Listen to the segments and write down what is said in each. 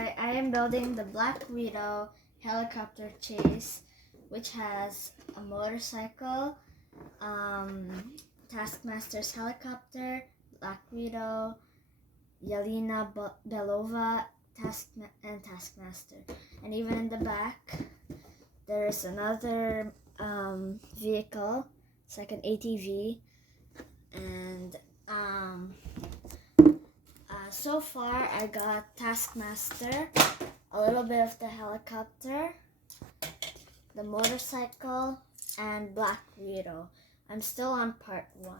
I am building the Black Widow helicopter chase, which has a motorcycle, Taskmaster's helicopter, Black Widow, Yelena Belova, and Taskmaster. And even in the back, there's another vehicle. It's like an ATV. And so far I got Taskmaster, a little bit of the helicopter, the motorcycle, and Black Widow. I'm still on part 1.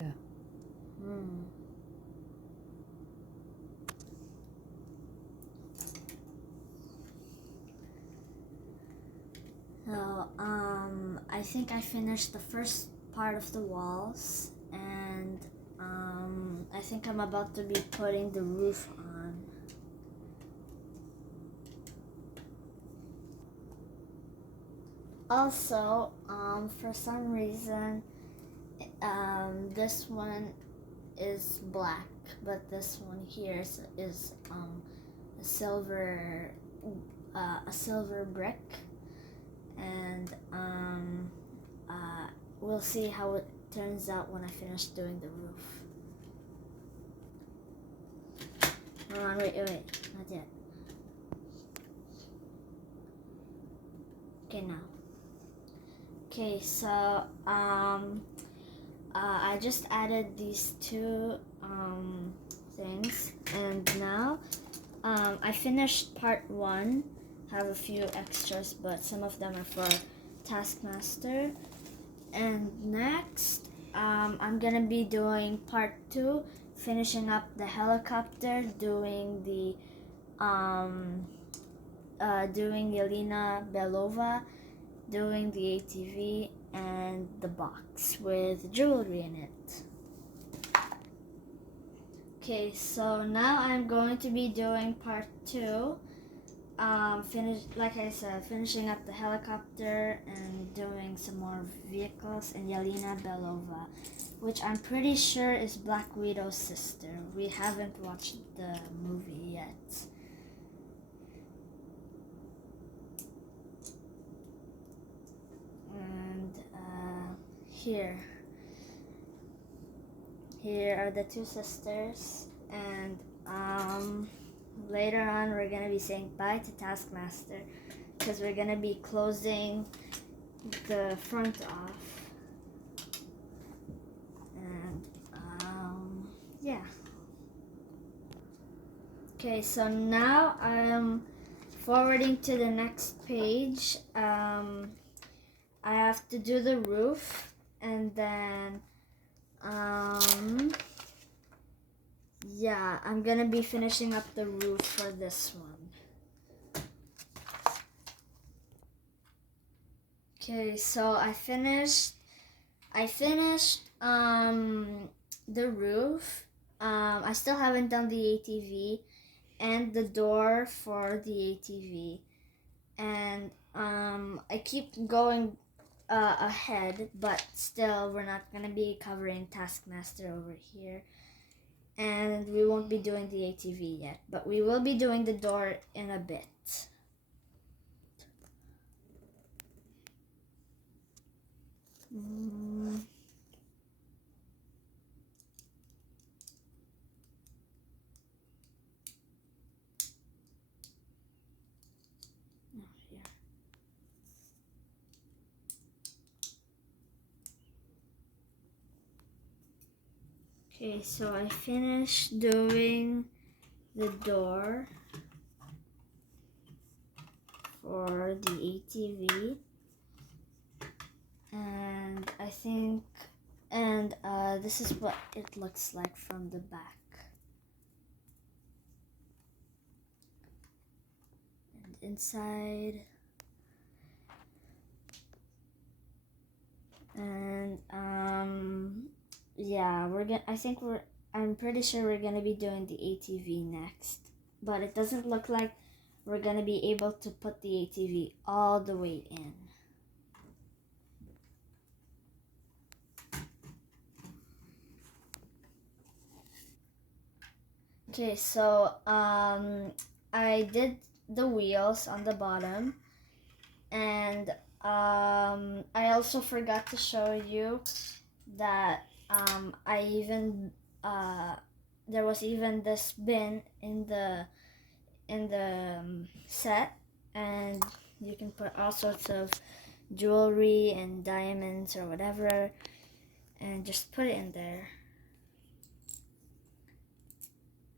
Yeah. So, I think I finished the first part of the walls, and I think I'm about to be putting the roof on. Also, for some reason, this one is black, but this one here is a silver brick, and we'll see how it turns out when I finish doing the roof. Hold on, wait, not yet. Okay, now. Okay, so I just added these two things, and now I finished part 1. Have a few extras, but some of them are for Taskmaster. And next, I'm gonna be doing part 2, finishing up the helicopter, doing the doing Yelena Belova, doing the ATV, and the box with jewelry in it. Okay, so now I'm going to be doing part 2. Like I said, finishing up the helicopter and doing some more vehicles and Yelena Belova, which I'm pretty sure is Black Widow's sister. We haven't watched the movie yet. And here are the two sisters, and later on we're gonna be saying bye to Taskmaster because we're gonna be closing the front off, and yeah. Okay, so now I'm forwarding to the next page. I have to do the roof, and then yeah, I'm gonna be finishing up the roof for this one. Okay, so I finished the roof. I still haven't done the ATV and the door for the ATV, and I keep going ahead, but still we're not gonna be covering Taskmaster over here. and we won't be doing the ATV yet, but we will be doing the door in a bit. Okay, so I finished doing the door for the ATV, and I think, and this is what it looks like from the back. And inside, and yeah, I'm pretty sure we're gonna be doing the ATV next, but it doesn't look like we're gonna be able to put the ATV all the way in. Okay, so I did the wheels on the bottom, and I also forgot to show you that I even there was even this bin in the set, and you can put all sorts of jewelry and diamonds or whatever, and just put it in there.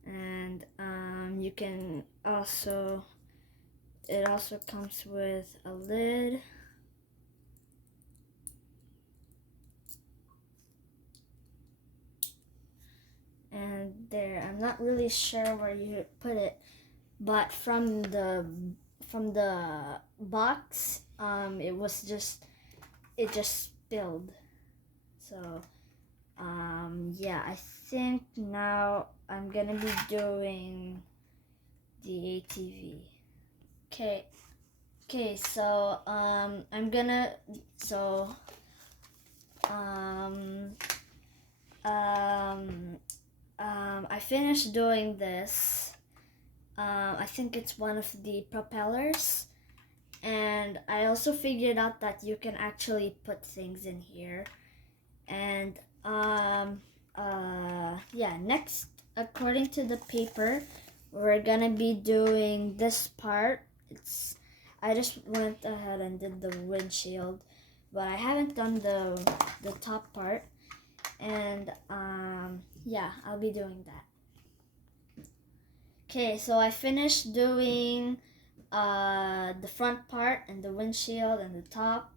And you can also, it also comes with a lid. And there, I'm not really sure where you put it, but from the box, it just spilled. So yeah, I think now I'm gonna be doing the ATV. Okay, so I'm gonna, so um um I finished doing this. I think it's one of the propellers, and I also figured out that you can actually put things in here. And yeah, next, according to the paper, we're gonna be doing this part. I just went ahead and did the windshield, but I haven't done the top part. And yeah, I'll be doing that. Okay, so I finished doing the front part and the windshield and the top.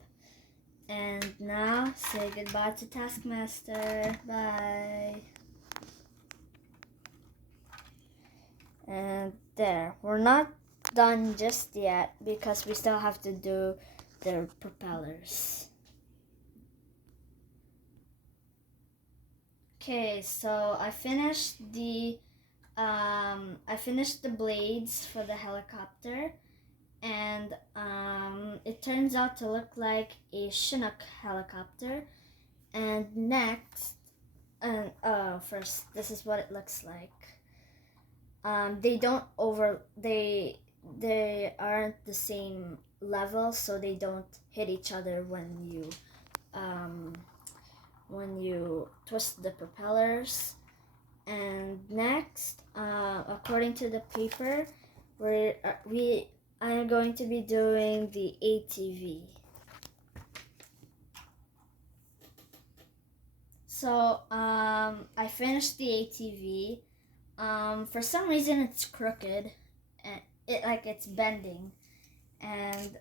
And now, say goodbye to Taskmaster. Bye. And there, we're not done just yet because we still have to do the propellers. Okay, so I finished the blades for the helicopter, and it turns out to look like a Chinook helicopter. And next, and first, this is what it looks like. They don't they aren't the same level, so they don't hit each other when you twist the propellers. And next, according to the paper, I am going to be doing the ATV. So I finished the ATV. For some reason it's crooked, and it's bending, and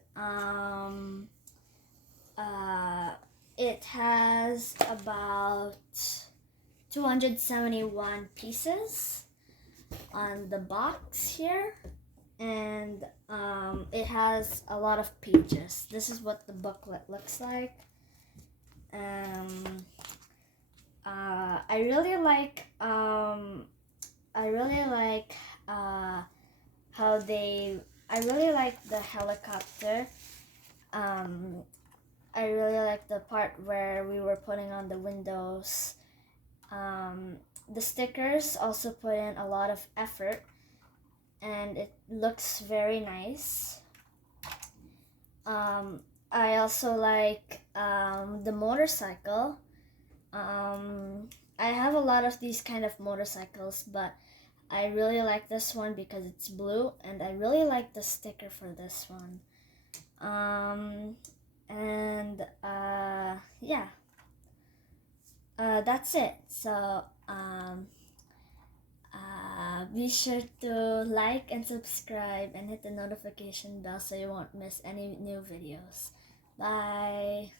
it has about 271 pieces on the box here, and it has a lot of pages. This is what the booklet looks like. I really like how they. I really like the helicopter. I really like the part where we were putting on the windows, The stickers also put in a lot of effort, and it looks very nice. I also like the motorcycle. I have a lot of these kind of motorcycles, but I really like this one because it's blue, and I really like the sticker for this one. Yeah, that's it. So be sure to like and subscribe and hit the notification bell so you won't miss any new videos. Bye.